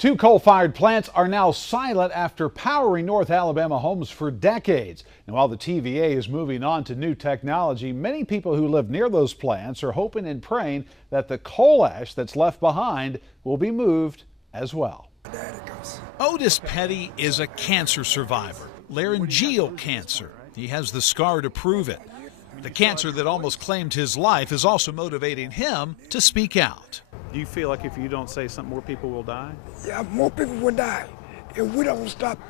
Two coal-fired plants are now silent after powering North Alabama homes for decades. And while the TVA is moving on to new technology, many people who live near those plants are hoping and praying that the coal ash that's left behind will be moved as well. Otis Petty is a cancer survivor, laryngeal cancer. He has the scar to prove it. The cancer that almost claimed his life is also motivating him to speak out. Do you feel like if you don't say something, more people will die? Yeah, more people will die if we don't stop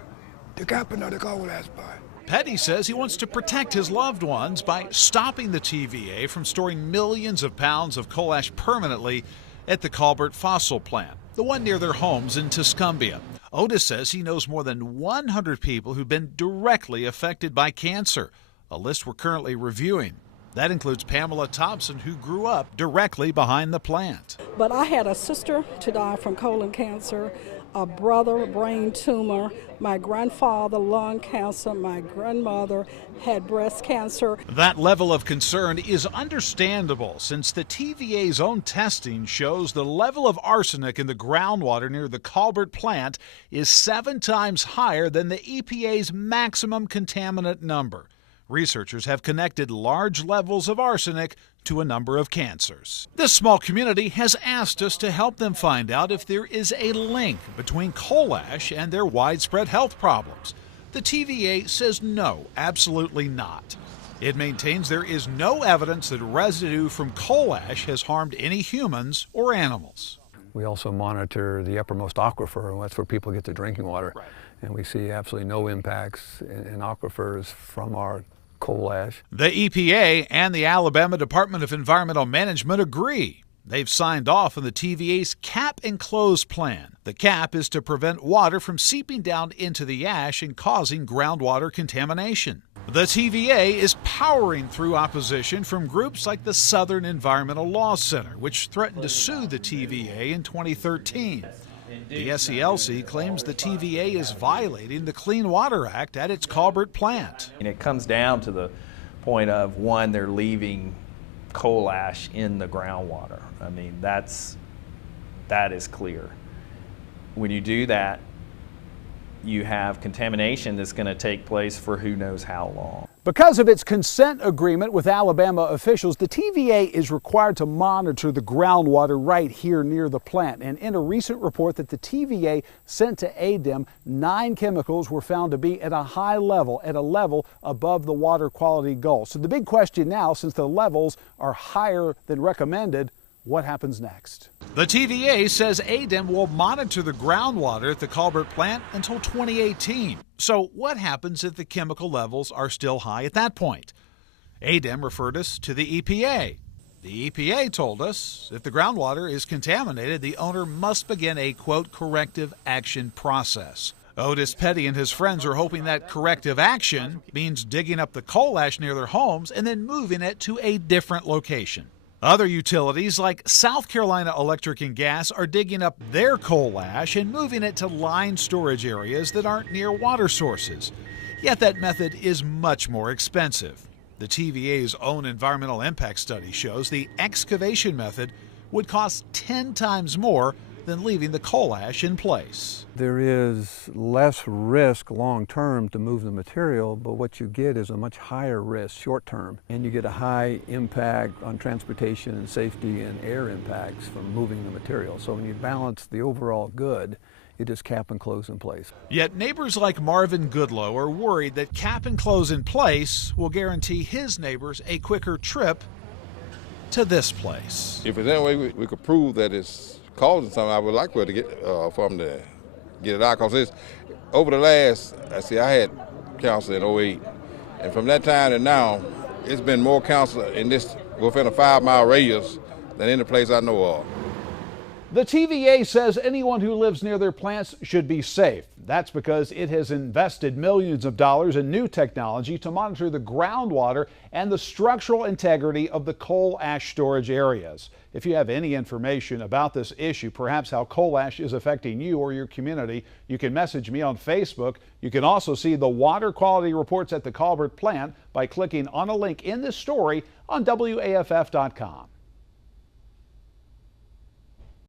the capping of the coal ash part. Petty says he wants to protect his loved ones by stopping the TVA from storing millions of pounds of coal ash permanently at the Colbert fossil plant, the one near their homes in Tuscumbia. Otis says he knows more than 100 people who've been directly affected by cancer, a list we're currently reviewing. That includes Pamela Thompson, who grew up directly behind the plant. But I had a sister to die from colon cancer, a brother, brain tumor, my grandfather, lung cancer, my grandmother had breast cancer. That level of concern is understandable since the TVA's own testing shows the level of arsenic in the groundwater near the Colbert plant is 7 times higher than the EPA's maximum contaminant number. Researchers have connected large levels of arsenic to a number of cancers. This small community has asked us to help them find out if there is a link between coal ash and their widespread health problems. The TVA says no, absolutely not. It maintains there is no evidence that residue from coal ash has harmed any humans or animals. We also monitor the uppermost aquifer, and that's where people get the drinking water. Right. And we see absolutely no impacts in aquifers from our coal ash. The EPA and the Alabama Department of Environmental Management agree. They've signed off on the TVA's cap and close plan. The cap is to prevent water from seeping down into the ash and causing groundwater contamination. The TVA is powering through opposition from groups like the Southern Environmental Law Center, which threatened to sue the TVA in 2013. The SELC claims the TVA is violating the Clean Water Act at its Colbert plant. And it comes down to the point of, one, they're leaving coal ash in the groundwater. I mean, that is clear. When you do that, you have contamination that's going to take place for who knows how long. Because of its consent agreement with Alabama officials, the TVA is required to monitor the groundwater right here near the plant. And in a recent report that the TVA sent to ADEM, 9 chemicals were found to be at a high level, at a level above the water quality goal. So the big question now, since the levels are higher than recommended, what happens next? The TVA says ADEM will monitor the groundwater at the Colbert plant until 2018. So what happens if the chemical levels are still high at that point? ADEM referred us to the EPA. The EPA told us if the groundwater is contaminated, the owner must begin a, quote, corrective action process. Otis Petty and his friends are hoping that corrective action means digging up the coal ash near their homes and then moving it to a different location. Other utilities like South Carolina Electric and Gas are digging up their coal ash and moving it to lined storage areas that aren't near water sources. Yet that method is much more expensive. The TVA's own environmental impact study shows the excavation method would cost 10 times more than leaving the coal ash in place. There is less risk long term to move the material, but what you get is a much higher risk short term. And you get a high impact on transportation and safety and air impacts from moving the material. So when you balance the overall good, it is cap and close in place. Yet neighbors like Marvin Goodlow are worried that cap and close in place will guarantee his neighbors a quicker trip to this place. If there's any way we could prove that it's causing something, I would like for it to get for them to get it out, because it's over the last, I had cancer in '08, and from that time to now, it's been more cancer in this within a 5-mile radius than any place I know of. The TVA says anyone who lives near their plants should be safe. That's because it has invested millions of dollars in new technology to monitor the groundwater and the structural integrity of the coal ash storage areas. If you have any information about this issue, perhaps how coal ash is affecting you or your community, you can message me on Facebook. You can also see the water quality reports at the Colbert plant by clicking on a link in this story on WAFF.com.